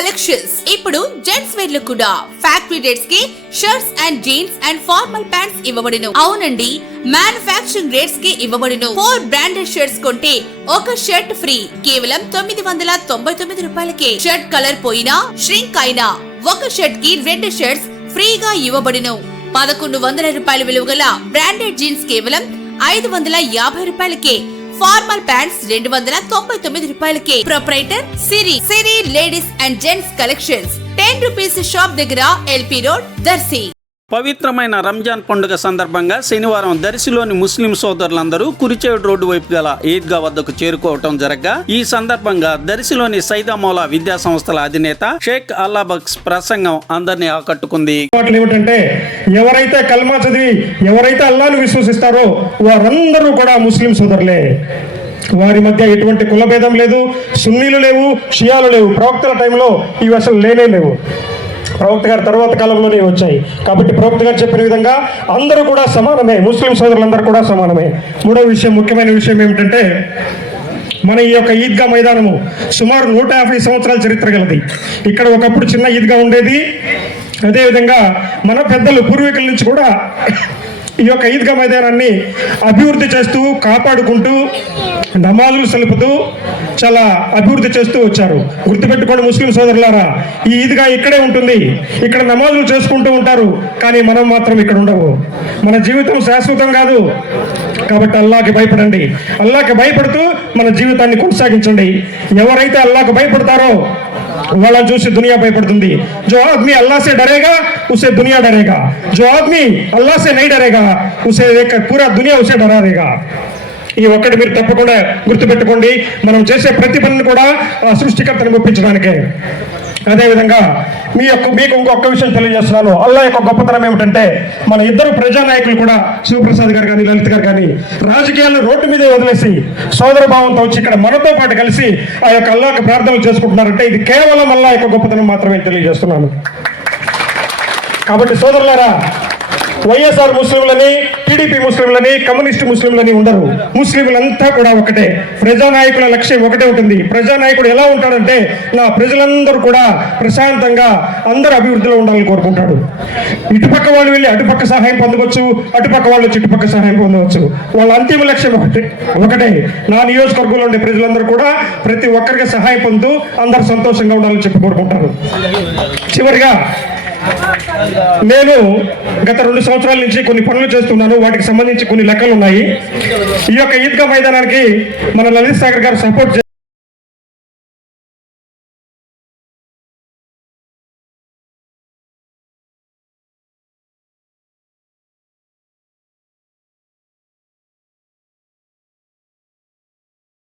Collections ఇప్పుడు gents wear లో కూడా ఫ్యాక్టరీ రేట్స్ కి shirts and jeans and formal pants ఇవ్వబడును. అవునండి, మ్యానుఫ్యాక్చరింగ్ రేట్స్ కి ఇవ్వబడును. 4 బ్రాండెడ్ షర్ట్స్ కొంటే ఒక షర్ట్ ఫ్రీ కేవలం 999 రూపాయలకే. షర్ట్ కలర్ పోయినా ష్రింక్ అయినా ఒక షర్ట్ కి 2 షర్ట్స్ ఫ్రీగా ఇవ్వబడును. 1100 రూపాయల విలువ గల బ్రాండెడ్ జీన్స్ కేవలం 550 రూపాయలకే. ఫార్మల్ ప్యాంట్స్ 299 రూపాయలకే. Proprietor Siri ladies and gents collections 10 rupees shop దగ్గర ఎల్పీ రోడ్ దర్శి. పవిత్రమైన రంజాన్ పండుగ సందర్భంగా శనివారం దర్శిలోని ముస్లిం సోదరులందరూ కురిచేడు రోడ్డు వైపు గల ఈద్గా వద్దకు చేరుకోవటం జరగ్గా ఈ సందర్భంగా దర్శిలోని సైదామౌలా విద్యా సంస్థల అధినేత షేక్ అల్లాబక్స్ ప్రసంగం అందరినీ ఆకట్టుకుంది. ఏమిటంటే ఎవరైతే కల్మా చదివి ఎవరైతే అల్లాను విశ్వసిస్తారో వారందరూ కూడా ముస్లిం సోదరులే. వారి మధ్య ఎటువంటి కులభేదం లేదు, సున్నీలు లేవు, షియాలు లేవు. ప్రవక్తల టైంలో ఇవి అసలు లేనే లేవు. ప్రవక్త గారు తర్వాత కాలంలోనే వచ్చాయి. కాబట్టి ప్రవక్త గారు చెప్పిన విధంగా అందరూ కూడా సమానమే, ముస్లిం సోదరులందరూ కూడా సమానమే. మూడో విషయం, ముఖ్యమైన విషయం ఏమిటంటే మన ఈ యొక్క ఈద్గా మైదానము సుమారు 150 సంవత్సరాల చరిత్ర గలది. ఇక్కడ ఒకప్పుడు చిన్న ఈద్గా ఉండేది. అదేవిధంగా మన పెద్దలు పూర్వీకుల నుంచి కూడా ఈ యొక్క ఈద్గా మైదానాన్ని అభివృద్ధి చేస్తూ కాపాడుకుంటూ నమాజులు సలుపుతూ చాలా అభివృద్ధి చేస్తూ వచ్చారు. గుర్తుపెట్టుకోండి ముస్లిం సోదరులారా, ఈ ఈద్గా ఇక్కడే ఉంటుంది, ఇక్కడ నమాజులు చేసుకుంటూ ఉంటారు. కానీ మనం మాత్రం ఇక్కడ ఉండవు. మన జీవితం శాశ్వతం కాదు. కాబట్టి అల్లాహకి భయపడండి. అల్లాహకి భయపడుతూ మన జీవితాన్ని కొనసాగించండి. ఎవరైతే అల్లాహకు భయపడతారో వాళ్ళని చూసి దునియా భయపడుతుంది. जो आदमी अल्लाह से डरेगा उसे दुनिया डरेगा, जो आदमी अल्लाह से नहीं डरेगा उसे देखकर पूरा दुनिया उसे डरा देगा. ఈ ఒక్కటి మీరు తప్పకుండా గుర్తుపెట్టుకోండి. మనం చేసే ప్రతి పనిని కూడా సృష్టికర్తను ఒప్పించడానికే. అదేవిధంగా మీకు ఇంకొక విషయం తెలియజేస్తున్నాను. అల్లాహ్ యొక్క గొప్పతనం ఏమిటంటే మన ఇద్దరు ప్రజానాయకులు కూడా శివప్రసాద్ గారు కానీ లలిత్ గారు కానీ రాజకీయాలను రోడ్డు మీదే వదిలేసి సోదర భావంతో వచ్చి ఇక్కడ మనతో పాటు కలిసి ఆ యొక్క అల్లాహ్కి ప్రార్థనలు చేసుకుంటున్నారంటే ఇది కేవలం అల్లాహ్ యొక్క గొప్పతనం మాత్రమే తెలియజేస్తున్నాను. కాబట్టి సోదరులారా, వైఎస్ఆర్ ముస్లింలని, టీడీపీ ముస్లింలని, కమ్యూనిస్టు ముస్లింలని ఉండరు. ముస్లింలంతా కూడా ఒకటే. ప్రజానాయకుల లక్ష్యం ఒకటే ఉంటుంది. ప్రజానాయకుడు ఎలా ఉంటాడంటే నా ప్రజలందరూ కూడా ప్రశాంతంగా అందరూ అభివృద్ధిలో ఉండాలని కోరుకుంటాడు. ఇటుపక్క వాళ్ళు వెళ్ళి అటుపక్క సహాయం పొందవచ్చు, అటుపక్క వాళ్ళు ఇటుపక్క సహాయం పొందవచ్చు. వాళ్ళ అంతిమ లక్ష్యం ఒకటే. నా నియోజకవర్గంలో ఉండే ప్రజలందరూ కూడా ప్రతి ఒక్కరికి సహాయం పొందుతూ అందరూ సంతోషంగా ఉండాలని చెప్పి కోరుకుంటారు. చివరిగా నేను గత 2 సంవత్సరాల నుంచి కొన్ని పనులు చేస్తున్నాను. వాటికి సంబంధించి కొన్ని లెక్కలు ఉన్నాయి. ఈ యొక్క ఈద్గా మైదానానికి మన లలిత్ సాగర్ గారు సపోర్ట్